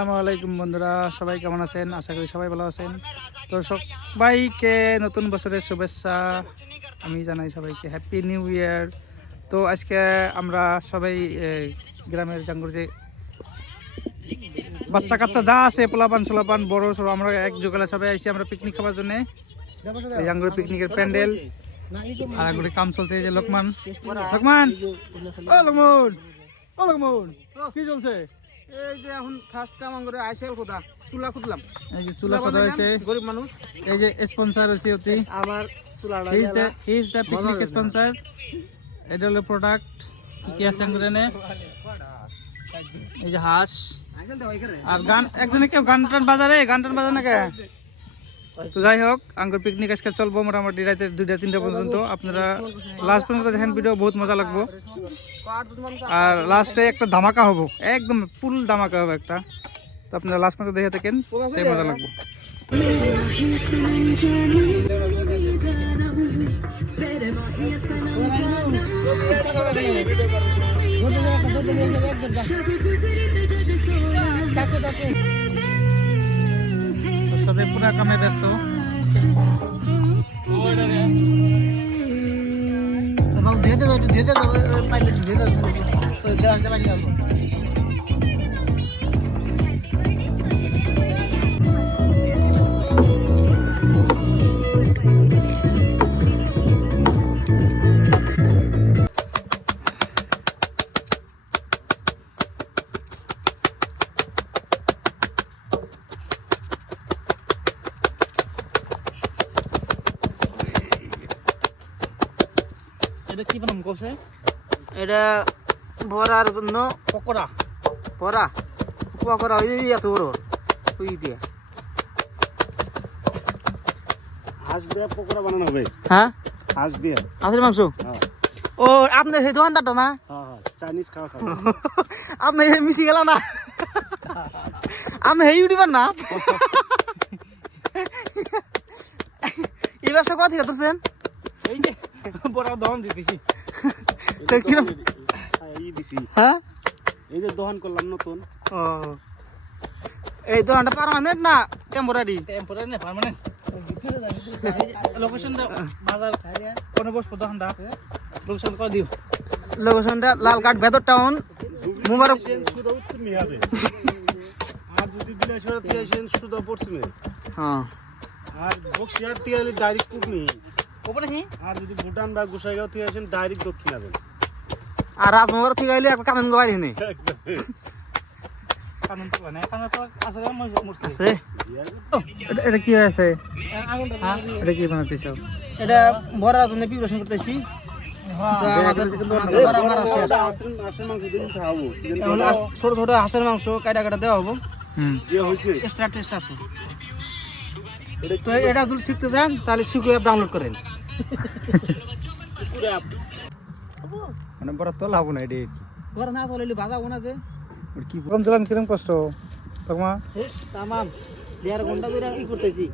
আসসালামাইকুম বন্ধুরা, সবাই কেমন আছেন? আশা করি সবাই ভালো আছেন। তো সবাইকে নতুন বছরের শুভেচ্ছা আমি জানাই, সবাইকে হ্যাপি নিউ ইয়ার। তো আজকে আমরা সবাই গ্রামের জাঙ্গুর যে বাচ্চা কাচ্চা যা আছে, পোলাপান ছোলাপান বড় সড়ো, আমরা এক জোগালে সবাই আইসি আমরা পিকনিক খাবার জন্য। এই জাঙ্গুর পিকনিকের প্যান্ডেল আর একগুলি কাম চলছে। এই যে লোকমান লোকমান ও লোকমান ও লোকমান কি চলছে? এই যে এখন ফার্স্ট কাম করে আইসেল খোদা চুলা খুদলাম। এই যে চুলা কথা হয়েছে, গরিব মানুষ। এই যে স্পন্সর হচ্ছে অতি আমার চুলাটা he is the picnic sponsor. এটা হলো প্রোডাক্ট কি কি আছে করে নে। এই যে হাঁস আর গান, একজনে কেউ গান টান বাজারে, গান টান বাজার না কে? তো যাই হোক, আঙ্গুর পিকনিক আজকে চলবো মোটামুটি রাতে 2টা-3টা পর্যন্ত। আপনারা লাস্ট পর্যন্ত দেখেন, ভিডিও বহুত মজা লাগবো। আর লাস্টে একটা ধামাকা হবো, একদম ফুল ধামাকা হবে একটা। তো আপনারা লাস্ট পর্যন্ত দেখে থাকেন, সেই মজা লাগবো। সবাই পুরা কামে ব্যস্ত। এটা কি বানাম কইছে? এটা ভরার জন্য পকোড়া। ভরা পকোড়া ওই এত বড় ওই দিয়ে হাঁস দিয়ে পকোড়া বানানো হবে। হ্যাঁ, হাঁস দিয়ে হাঁসের মাংস। ও আপনার সেই দোকানদারটা না? চাইনিজ খাওয়া খাবো। আপনি মিশি গেল না? আপনি এই ইউটিউবার না? এই ব্যবসা কথা করতেছেন? এই যে বড় দহন দিতেছি। তো কিরম এই দিছি, হ্যাঁ, এই যে দহন করলাম নতুন। ও এই দোকানটা পার্মানেন্ট না টেম্পোরারি? টেম্পোরারি না পার্মানেন্ট। লোকেশন দাও, বাজার কোনে বসবো দোকানটা, লোকেশন কর দিও। লোকেশনটা লালঘাট ভেতর টাউন মুবারক। সুদা উত্তরমি হবে। আর যদি বিলাসপুর থেকে আসেন সুদা পশ্চিমে, হ্যাঁ, আর বক্সিয়ার থেকে এলে ডাইরেক্ট কুকনি। কোপনে কি? আর যদি ভুটান বা গোসাইগাঁও থেকে আসেন ডাইরেক্ট দক্ষিণ যাবেন। আর রাজমোহর থেকে আইলে একটা কানন গোবাই নেই কানুন তো না, কানুন তো আছে না মুরসি আছে। এটা কি আছে? এটা কি বানাতেছ? এটা ভরার জন্য প্রিপারেশন করতেছি। ছোট ছোট হাঁসের মাংস কাটা কাটা দেওয়া হবো। তো এটা যদি শিখতে চান তাহলে সুখে অ্যাপ ডাউনলোড করেন। মানে বড় তো লাভ না এডি। ভরা না তোলে বাজাবো না যে কি গরম জলাম কিরম কষ্ট তোমা? তামাম 1.5 ঘন্টা ধরে কি করতেছি।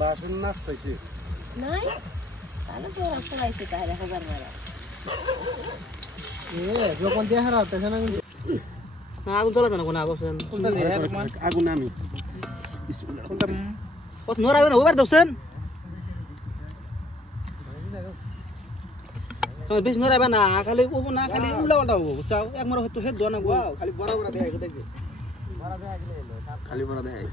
বাসন নাচতেছে নাই তাহলে তো রাস্তা গাইছে তাই 1000 মারা যখন দেখা রাখতেছে না কিন্তু আগুন তোলা জানা কোন আগুন কোনটা দিয়ে আগুন আমি কোনটা কত নরাবে না ওবার দছেন তো বেশ নরাবে না খালি ও না খালি উল্টা উল্টা হবো চাও একবার হয়তো হেদ দোনা গো খালি বড় বড় দেখাই দেখবে বড় দেখাই দিলে খালি বড় দেখাই।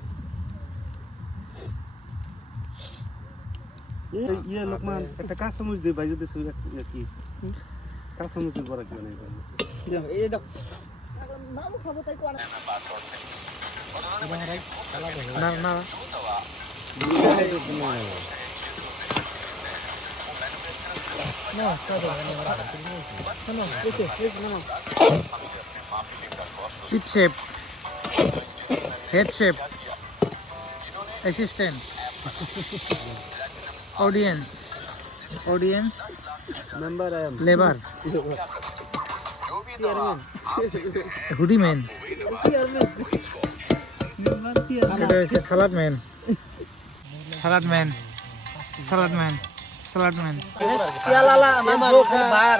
ইয়ে লোকমান একটা কাঁচামরিচ দিয়ে বাইজে দিয়েছে কি কাঁচামরিচের বড় কি বানাই এই দাও মামু খাবো তাই কোন না না chip shape, head shape, assistant, audience, member I am labour, hoodie man, এটা হচ্ছে salad man, salad man, salad man পেলালা মামা বার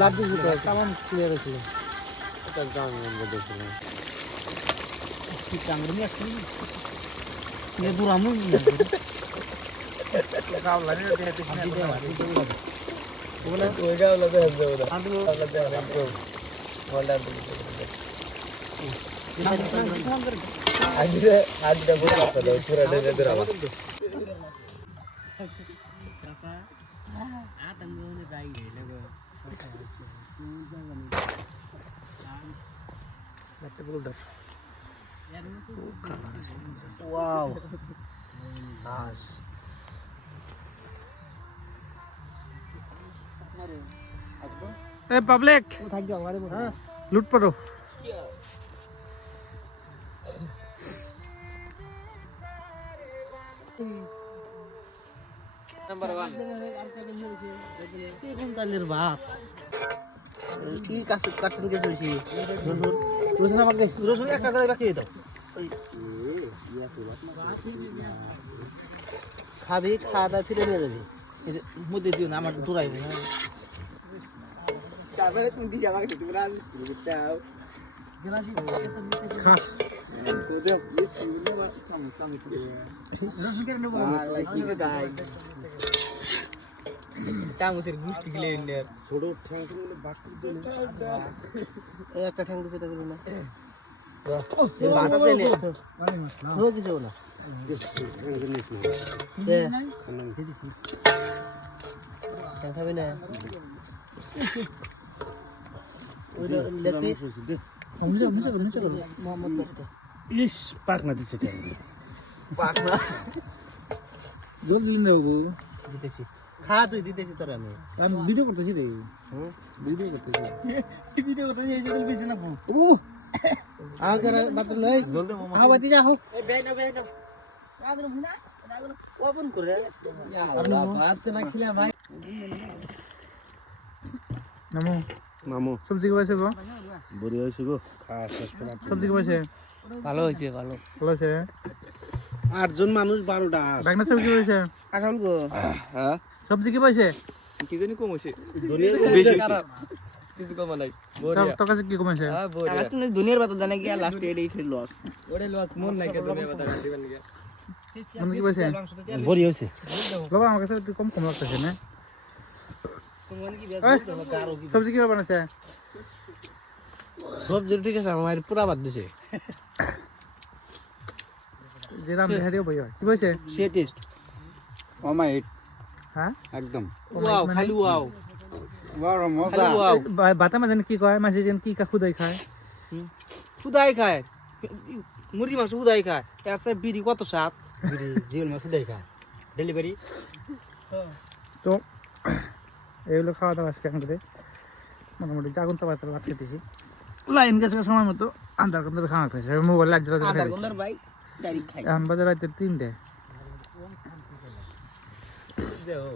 লাড্ডু দুটো কেমন ক্লিয়ার হয়েছিল চাংড়ি নিয়ে আসছি নিয়ে দূরামু Wow. Nice. এ পাবলিক লুট পড়ো চালের ভাত কি কাটুন কে চলছি রসুন আমাকে দে রসুন একটা করে বাকি দাও খাবি খাওয়া দাওয়া ফিরে নিয়ে যাবি মধ্যে দিও না আমার দূরাইব তারপরে তুমি দিস আমাকে তুমি রান্না দাও খা রসুন কেন নেবো চামচের গুষ্টি গিলে ছোট ঠ্যাং একটা ঠ্যাং দিছে এটা গুলো না ভাত আছে নে হয়ে কিছু না খাবি না ইস পাক না দিছে কেন পাক না গোবিন্দ বাবু দিতেছি খা তুই দিতেছি তোর আমি আমি ভিডিও করতেছি রে ভিডিও করতেছি এই জল বেশি না ও আগের বাত লই জলদি মামা হ্যাঁ বাতি যাও এই বেনা আদর মুনা ওপেন করে আপনি ভাত না খেলে ভাই নামো মামু সবজি কি পাইছে গো বড়ি হইছে গো খাওয়া শেষ করা সবজি কি পাইছে ভালো হইছে ভালো ভালো আছে 8 জন মানুষ 12টা বাগনা সবজি কি পাইছে কাঁঠাল গো হ্যাঁ সবজি কি পাইছে কি জানি কম হইছে দুনিয়ার বেশি কিছু কম নাই তোর কাছে কি কমেছে আর তুমি দুনিয়ার বাত জানে কি লাস্ট এডই খেল লস ওরে লস মন নাই কে দুনিয়ার বাত দিবেন কি মানে কি পাইছে বড়ি হইছে বাবা আমার কাছে একটু কম কম লাগতেছে না তুমি কি সবজি কি বানাইছে সব যেটা ঠিক আছে আমার পুরা বাদ দিছে যে রাম বিহারিও ভাই কি পাইছে সে টেস্ট ও মাই হ্যাঁ একদম ওয়াও খালি ওয়াও বড় মজা খালি ওয়াও বাতা মাঝে কি কয় মাঝে যেন কি খুদাই খায় খুদাই খায় মুরগি মাংস খুদাই খায় এর সাথে বিড়ি কত স্বাদ বিড়ি জিওল মাছ খুদাই খায় ডেলিভারি তো এইগুলো খাওয়া দাওয়া আজকে আমাদের মোটামুটি জাগুন তো বাতার ভাত খেতেছি লাইন গেছে সময় মতো আন্ধার করতে খাওয়া খাইছে মোবাইল লাইট জ্বালা আধার ঘন্টার ভাই ডাইরেক্ট খাই এখন বাজার রাতে 3টে দেও